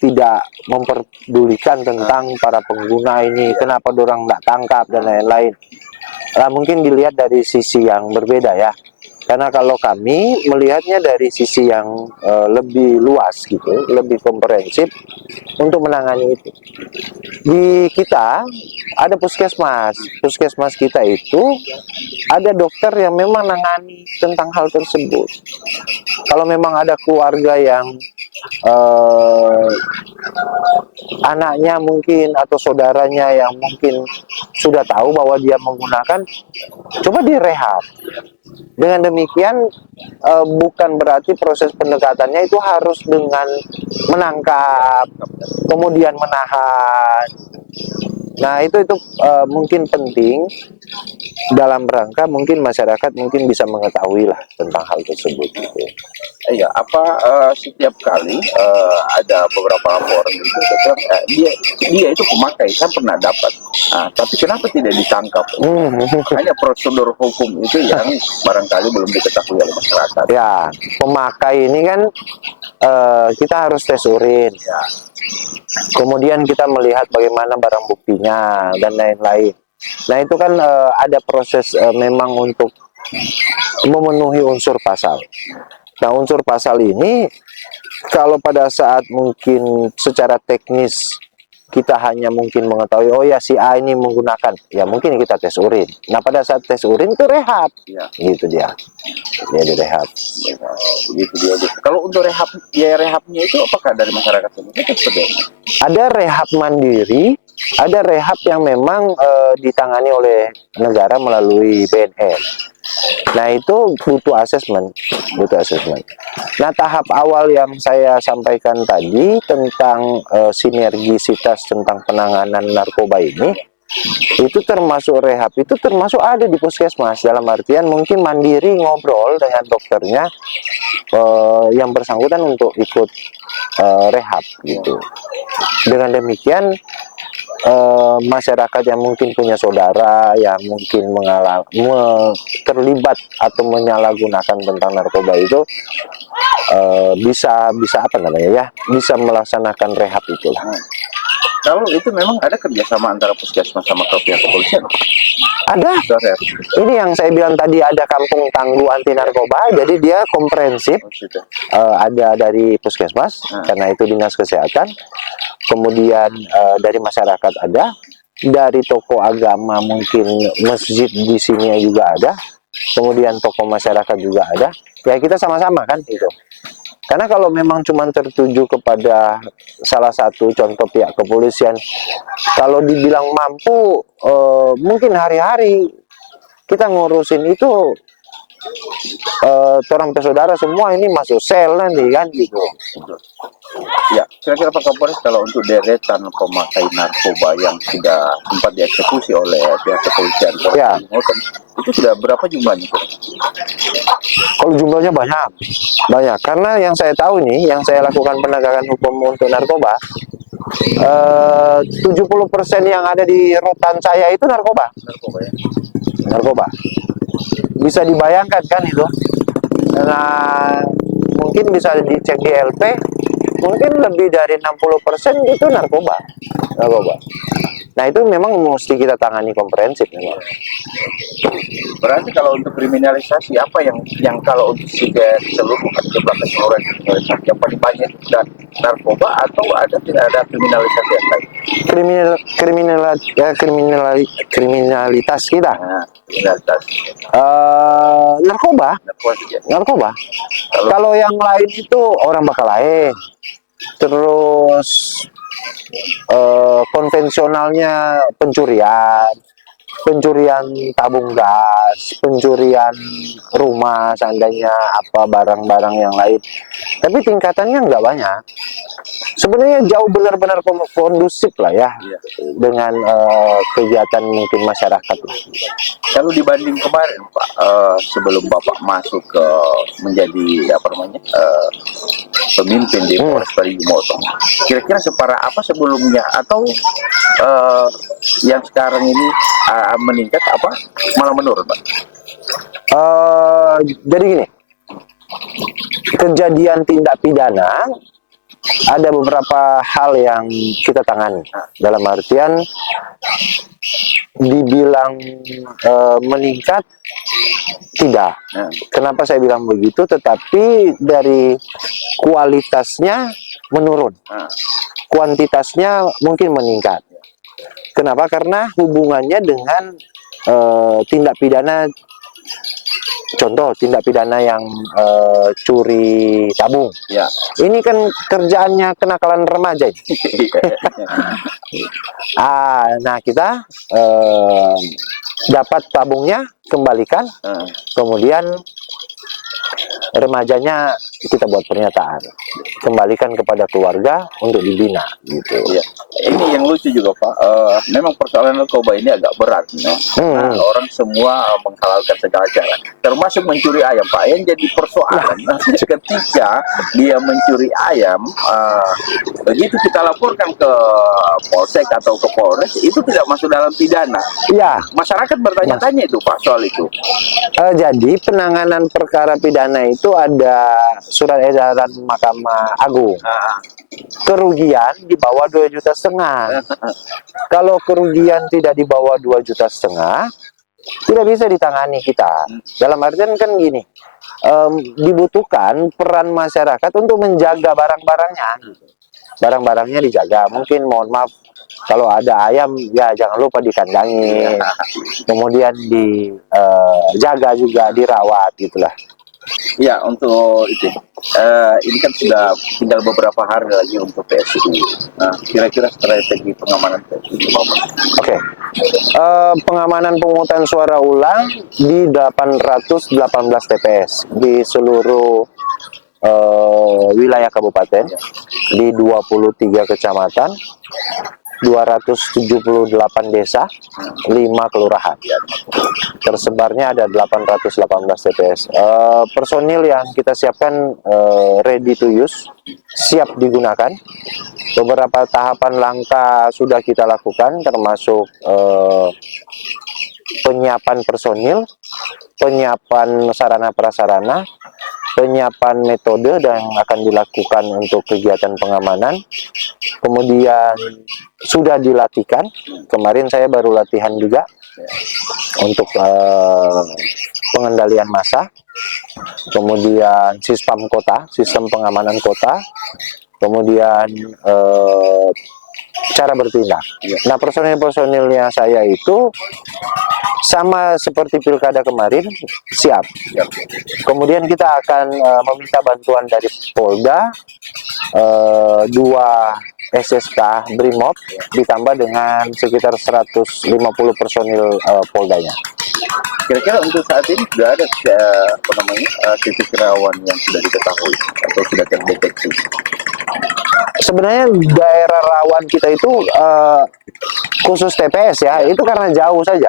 tidak memperdulikan tentang para pengguna ini, kenapa dorang nggak tangkap dan lain-lain. Mungkin dilihat dari sisi yang berbeda ya. Karena kalau kami melihatnya dari sisi yang lebih luas gitu, lebih komprehensif untuk menangani itu. Di kita ada puskesmas kita itu ada dokter yang memang menangani tentang hal tersebut. Kalau memang ada keluarga yang anaknya mungkin atau saudaranya yang mungkin sudah tahu bahwa dia menggunakan, coba direhab. Dengan demikian bukan berarti proses pendekatannya itu harus dengan menangkap, kemudian menahan. Nah, itu mungkin penting dalam rangka mungkin masyarakat mungkin bisa mengetahui lah tentang hal tersebut. Iya, setiap kali ada beberapa laporan itu, dia itu pemakai, kan pernah dapat. Tapi kenapa tidak ditangkap? Hanya prosedur hukum itu yang barangkali belum diketahui oleh masyarakat. Ya, pemakai ini kan kita harus tes urin. Ya. Kemudian kita melihat bagaimana barang buktinya dan lain-lain. Nah, itu kan ada proses memang untuk memenuhi unsur pasal. Nah, unsur pasal ini kalau pada saat mungkin secara teknis kita hanya mungkin mengetahui, oh ya si A ini menggunakan, ya mungkin kita tes urin. Nah, pada saat tes urin itu rehab, ya. Gitu dia direhab. Begitu dia. Kalau untuk rehabnya itu apakah dari masyarakat sendiri? Ada rehab mandiri, ada rehab yang memang ditangani oleh negara melalui BNN. Nah, itu butuh asesmen. Nah, tahap awal yang saya sampaikan tadi tentang sinergisitas tentang penanganan narkoba ini, itu termasuk rehab, itu termasuk ada di puskesmas. Dalam artian mungkin mandiri ngobrol dengan dokternya yang bersangkutan untuk ikut rehab gitu. Dengan demikian masyarakat yang mungkin punya saudara yang mungkin terlibat atau menyalahgunakan tentang narkoba itu bisa apa namanya ya, bisa melaksanakan rehab itulah. Kalau itu memang ada kerjasama antara puskesmas sama pihak kepolisian? Ada. Ini yang saya bilang tadi, ada kampung tangguh anti narkoba, jadi dia komprehensif. Ada dari puskesmas, karena itu dinas kesehatan. Kemudian dari masyarakat ada, dari tokoh agama mungkin masjid di sini juga ada, kemudian tokoh masyarakat juga ada. Ya kita sama-sama kan itu. Karena kalau memang cuma tertuju kepada salah satu contoh pihak kepolisian, kalau dibilang mampu, mungkin hari-hari kita ngurusin itu, orang saudara semua ini masuk sel nanti kan gitu. Ya, kira-kira Pak Kapolres, kalau untuk deretan pemakai narkoba yang sudah sempat dieksekusi oleh pihak kepolisian, ya, itu sudah berapa jumlahnya? Kalau jumlahnya banyak, karena yang saya tahu nih, yang saya lakukan penegakan hukum untuk narkoba, 70% yang ada di rutan saya itu narkoba. Narkoba. Bisa dibayangkan kan itu. Nah, mungkin bisa dicek di LP, mungkin lebih dari 60% itu narkoba. Nah, itu memang mesti kita tangani komprehensif memang. Berarti kalau untuk kriminalisasi apa yang kalau untuk seluruh belakang orang kriminalisasi yang paling banyak itu sudah narkoba atau tidak ada kriminalisasi yang lain? Kriminalitas kita, Nah, kriminalitas narkoba. narkoba saja. Narkoba. Kalau- Kalau yang lain itu orang bakal lain. Terus konvensionalnya pencurian, pencurian tabung gas, pencurian rumah, seandainya apa barang-barang yang lain. Tapi tingkatannya nggak banyak. Sebenarnya jauh benar-benar kondusif lah ya Iya. dengan kegiatan mungkin masyarakat lah. Kalau dibanding kemarin Pak, sebelum Bapak masuk ke menjadi apa namanya pemimpin di Polres Parigi Motong, kira-kira separah apa sebelumnya atau yang sekarang ini meningkat apa malah menurun Pak? Jadi gini, kejadian tindak pidana ada beberapa hal yang kita tangani. Dalam artian dibilang meningkat, tidak. Kenapa saya bilang begitu? Tetapi dari kualitasnya menurun, kuantitasnya mungkin meningkat. Kenapa? Karena hubungannya dengan tindak pidana. Contoh tindak pidana yang curi tabung. Ya. Ini kan kerjaannya kenakalan remaja. Nah kita dapat tabungnya, kembalikan, kemudian remajanya kita buat pernyataan, kembalikan kepada keluarga untuk dibina gitu. Ya. Ini yang lucu juga Pak, memang persoalan narkoba ini agak berat, Nah, orang semua menghalalkan segala cara, termasuk mencuri ayam Pak. Yang jadi persoalan ketika dia mencuri ayam, begitu kita laporkan ke Polsek atau ke Polres, itu tidak masuk dalam pidana. Ya, Masyarakat bertanya-tanya itu Pak soal itu. jadi penanganan perkara pidana itu ada surat edaran Mahkamah Agung. Kerugian di bawah 2,5 juta. Kalau kerugian tidak di bawah 2,5 juta, tidak bisa ditangani kita. Dalam artian kan gini, dibutuhkan peran masyarakat untuk menjaga barang-barangnya. Barang-barangnya dijaga. Mungkin mohon maaf, kalau ada ayam ya jangan lupa dikandangi, kemudian dijaga juga, dirawat gitulah. Ya, untuk itu. Ini kan sudah tinggal beberapa hari lagi untuk PSU. Nah, kira-kira strategi pengamanan PSU apa? Oke. Pengamanan pemungutan suara ulang di 818 TPS di seluruh wilayah kabupaten, di 23 kecamatan, 278 desa, 5 kelurahan. Tersebarnya ada 818 TPS. Personil yang kita siapkan ready to use, siap digunakan. Beberapa tahapan langkah sudah kita lakukan, termasuk penyiapan personil, penyiapan sarana prasarana, penyiapan metode yang akan dilakukan untuk kegiatan pengamanan. Kemudian sudah dilatihkan, kemarin saya baru latihan juga untuk pengendalian massa, kemudian sistem kota, sistem pengamanan kota, kemudian cara bertindak. Nah, personil-personilnya saya itu sama seperti pilkada kemarin, siap. Kemudian kita akan meminta bantuan dari Polda, 2 SSK Brimob, ditambah dengan sekitar 150 personil Poldanya. Kira-kira untuk saat ini sudah ada titik rawan yang sudah diketahui atau sudah terdeteksi? Sebenarnya daerah rawan kita itu khusus TPS ya, itu karena jauh saja.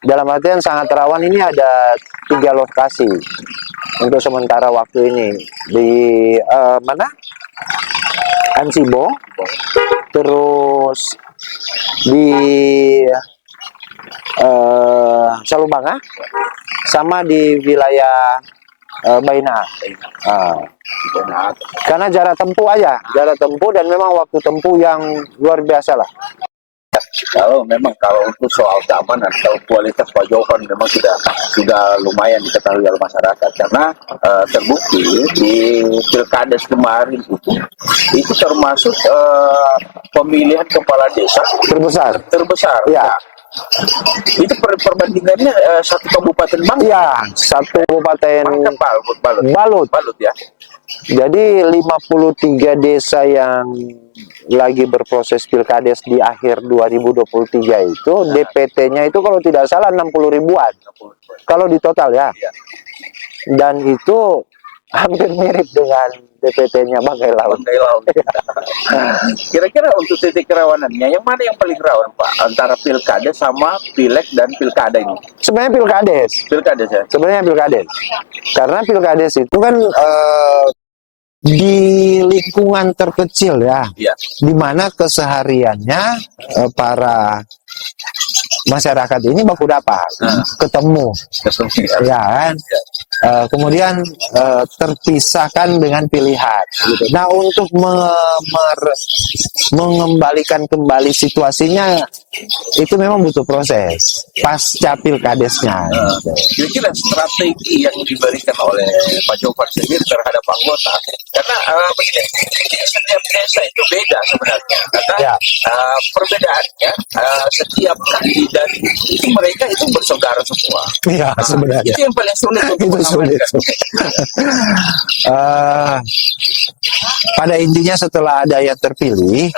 Dalam artian sangat rawan ini ada 3 lokasi untuk sementara waktu ini. Di mana? Ansibo, terus di Salubanga, sama di wilayah Baina. Karena jarak tempuh aja, jarak tempuh dan memang waktu tempuh yang luar biasa lah. Kalau memang kalau untuk soal keamanan, kalau kualitas pajokan memang sudah lumayan diketahui oleh masyarakat karena terbukti di pilkades kemarin itu termasuk pemilihan kepala desa terbesar. Ya. Itu perbandingannya satu kabupaten Bang. Ya, satu kabupaten Balut. Ya. Jadi 53 desa yang lagi berproses pilkades di akhir 2023 itu DPT-nya itu kalau tidak salah 60 ribuan. Kalau di total ya. Dan itu hampir mirip dengan DPT-nya Bangkai Laut. Kira-kira untuk titik kerawanannya, yang mana yang paling rawan Pak? Antara pilkades sama pileg dan pilkada ini? Sebenarnya pilkades. Pilkades ya? Sebenarnya pilkades. Karena pilkades itu kan di lingkungan terkecil ya. Iya. Di mana kesehariannya para masyarakat ini baku dapat ketemu ya kan. Kemudian terpisahkan dengan pilihan gitu. Nah, untuk mengembalikan kembali situasinya itu memang butuh proses pasca pilkadesnya gitu. Kira-kira strategi yang diberikan oleh Pak Joko sendiri terhadap anggota, karena begini, setiap desa itu beda sebenarnya, karena perbedaannya setiap kandidat itu mereka itu bersaudara semua. Iya, sebenarnya itu yang paling sulit untuk itu sulit. Pada intinya setelah ada yang terpilih,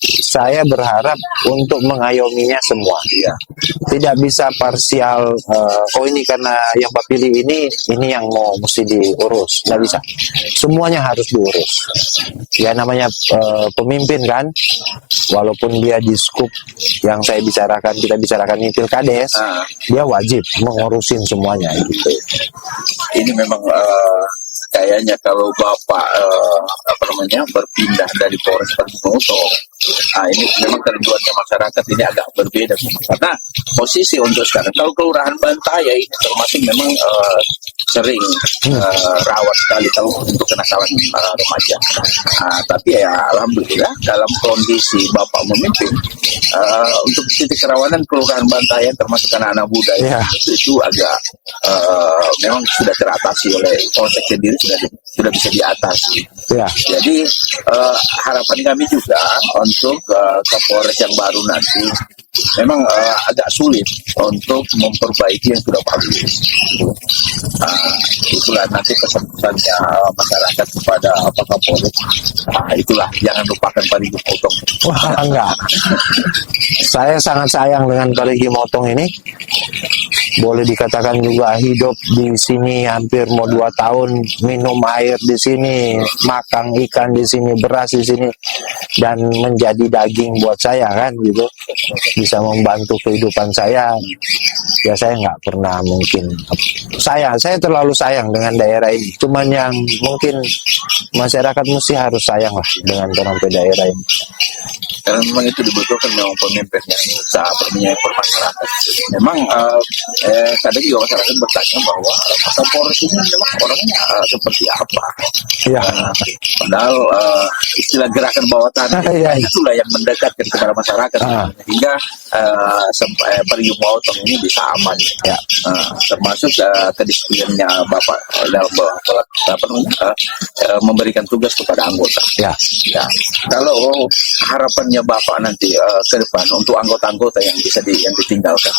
saya berharap untuk mengayominya semua. Tidak bisa parsial. Oh ini karena yang Pak pilih ini yang mau mesti diurus. Nggak bisa. Semuanya harus diurus. Ya namanya pemimpin kan. Walaupun dia di skup yang kita bicarakan ini pilkades, dia wajib mengurusin semuanya gitu. Ini memang kayaknya kalau Bapak berpindah dari Polres Parigimoto, ini memang kerinduannya masyarakat ini agak berbeda karena posisi untuk sekarang kalau Kelurahan Bantaya ini termasuk memang sering rawat sekali kalau untuk kenakalan remaja. Tapi ya alhamdulillah dalam kondisi Bapak memimpin untuk titik kerawanan Kelurahan Bantaya termasuk anak-anak muda itu agak memang sudah teratasi oleh Polsek sendiri, sudah bisa diatasi. Jadi harapan kami juga untuk Kapolres yang baru nanti memang agak sulit untuk memperbaiki yang sudah bagus. Itulah nanti pesan-pesannya masyarakat kepada Pak Kapolres. Itulah jangan lupakan Parigi Motong. Wah enggak. Saya sangat sayang dengan Parigi Motong ini. Boleh dikatakan juga hidup di sini hampir mau 2 tahun, minum air di sini, makan ikan di sini, beras di sini, dan menjadi daging buat saya kan gitu, bisa membantu kehidupan saya. Ya saya nggak pernah mungkin saya terlalu sayang dengan daerah ini. Cuman yang mungkin masyarakat mesti harus sayang lah dengan orang daerah ini. Karena memang itu dibutuhkan memang pemimpin yang bisa bermenyapa masyarakat. Memang kadang juga masyarakat bertanya bahwa Kapolres ini memang orangnya seperti apa. Padahal istilah gerakan bawah tanah itulah yang mendekatkan kepada masyarakat sehingga sampai Parigi Motong ini bisa aman. Termasuk kedisiplinnya Bapak dalam memberikan tugas kepada anggota. Kalau harapannya Bapak nanti ke depan untuk anggota-anggota yang bisa yang ditinggalkan,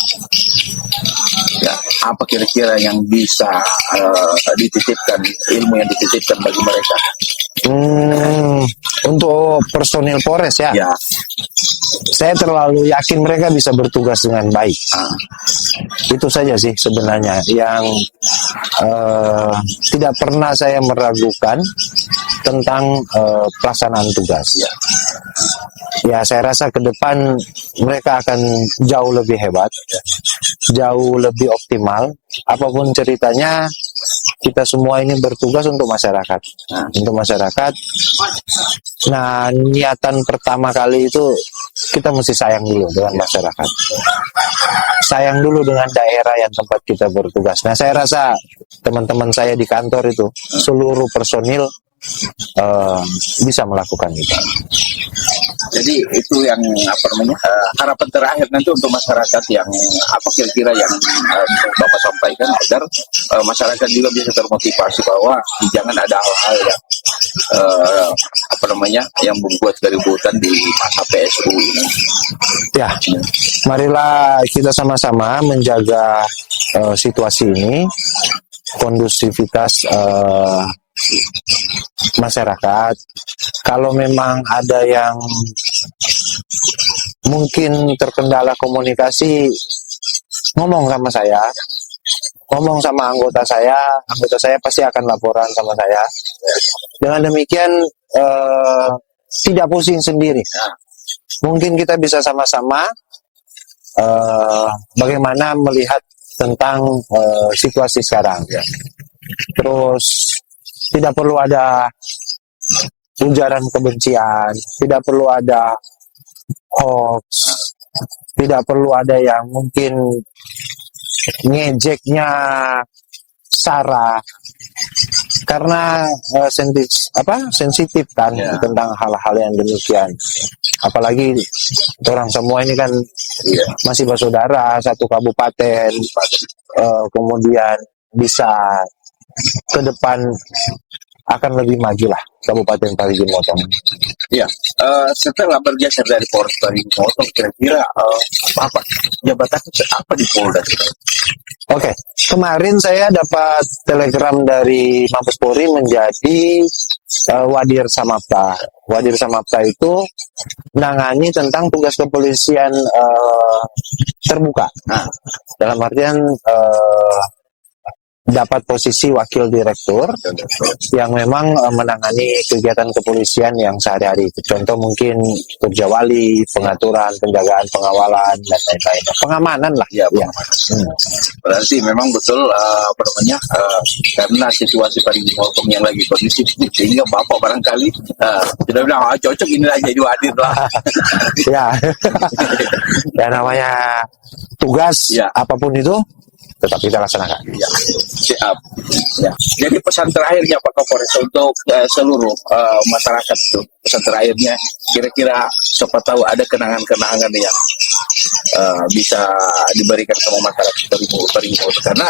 apa kira-kira yang bisa dititipkan, ilmu yang dititipkan bagi mereka? Untuk personil Polres saya terlalu yakin mereka bisa bertugas dengan baik. Itu saja sih sebenarnya yang tidak pernah saya meragukan tentang pelaksanaan tugas. Saya rasa ke depan mereka akan jauh lebih hebat, jauh lebih optimal. Apapun ceritanya, kita semua ini bertugas untuk masyarakat. Untuk masyarakat. Nah, niatan pertama kali itu kita mesti sayang dulu dengan masyarakat. Sayang dulu dengan daerah yang tempat kita bertugas. Nah, saya rasa teman-teman saya di kantor itu, seluruh personil bisa melakukan itu. Jadi itu yang harapan terakhir nanti untuk masyarakat yang apa kira-kira yang Bapak sampaikan agar masyarakat juga bisa termotivasi bahwa jangan ada hal-hal yang yang membuat keributan di masa PSU ini. Ya, marilah kita sama-sama menjaga situasi ini, kondusivitas masyarakat. Kalau memang ada yang mungkin terkendala komunikasi, ngomong sama saya, ngomong sama anggota saya pasti akan laporan sama saya. Dengan demikian tidak pusing sendiri. Mungkin kita bisa sama-sama bagaimana melihat tentang situasi sekarang. Terus tidak perlu ada ujaran kebencian, tidak perlu ada hoax, tidak perlu ada yang mungkin ngejeknya sara, karena sensitif kan tentang hal-hal yang demikian. Apalagi orang semua ini kan masih bersaudara satu kabupaten, kemudian bisa ke depan akan lebih maju lah Kabupaten Parigi Motong. Ya, setelah bergeser dari Polres Parigi Motong, kira-kira apa jabatan apa di Polda? Oke, kemarin saya dapat telegram dari Mabes Polri menjadi Wadir Samapta. Wadir Samapta itu menangani tentang tugas kepolisian terbuka. Nah, dalam artian dapat posisi wakil direktur yang memang menangani kegiatan kepolisian yang sehari-hari. Contoh mungkin kerja wali, pengaturan, penjagaan, pengawalan, dan lain-lain. Pengamanan lah. Ya, berarti memang betul karena situasi Parigi Motong yang lagi kondusif, sehingga Bapak barangkali sudah bilang cocok inilah jadi wadir lah. Ya namanya tugas apapun itu tetap kita laksanakan. Ya, siap. Ya. Jadi pesan terakhirnya Pak Kapolres untuk seluruh masyarakat itu, pesan terakhirnya kira-kira siapa tahu ada kenangan-kenangan yang bisa diberikan sama masyarakat Parigi Motong, karena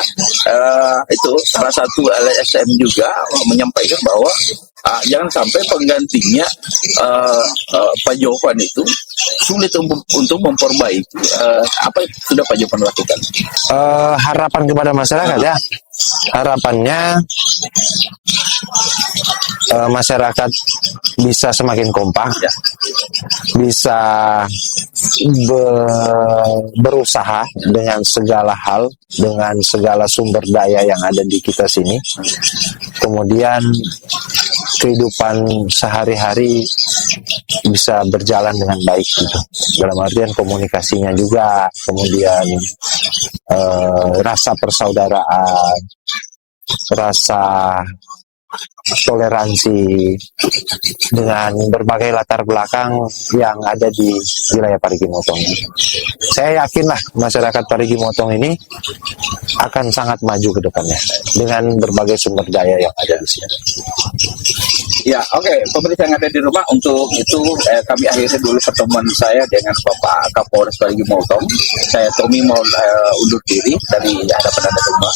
itu salah satu LSM juga menyampaikan bahwa jangan sampai penggantinya Pak Jovan itu sulit untuk memperbaiki apa yang sudah Pak Jovan lakukan. Harapan kepada masyarakat ya, harapannya masyarakat bisa semakin kompak, bisa berusaha dengan segala hal, dengan segala sumber daya yang ada di kita sini. Kemudian kehidupan sehari-hari bisa berjalan dengan baik gitu. Dalam artian komunikasinya juga, kemudian rasa persaudaraan, rasa toleransi dengan berbagai latar belakang yang ada di wilayah Parigi Motong. Saya yakinlah masyarakat Parigi Motong ini akan sangat maju ke depannya dengan berbagai sumber daya yang ada di sini. Ya, oke. Pemirsa yang ada di rumah, untuk itu kami akhiri dulu pertemuan saya dengan Bapak Kapolres Parigi Motong. Saya Tommy mau undur diri dari hadapan Anda semua.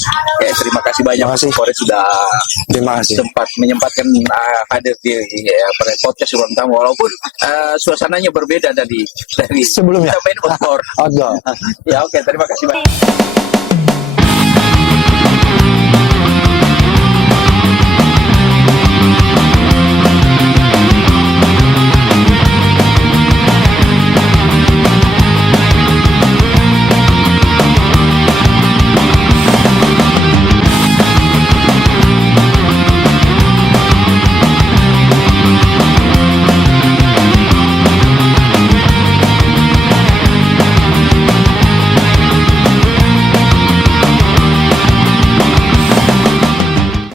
Terima kasih banyak Kapolres sudah sempat menyempatkan hadir di podcast Ruang Tamu, walaupun suasananya berbeda dari sebelumnya. Kita main outdoor. Outdoor. Ya, oke. Terima kasih banyak.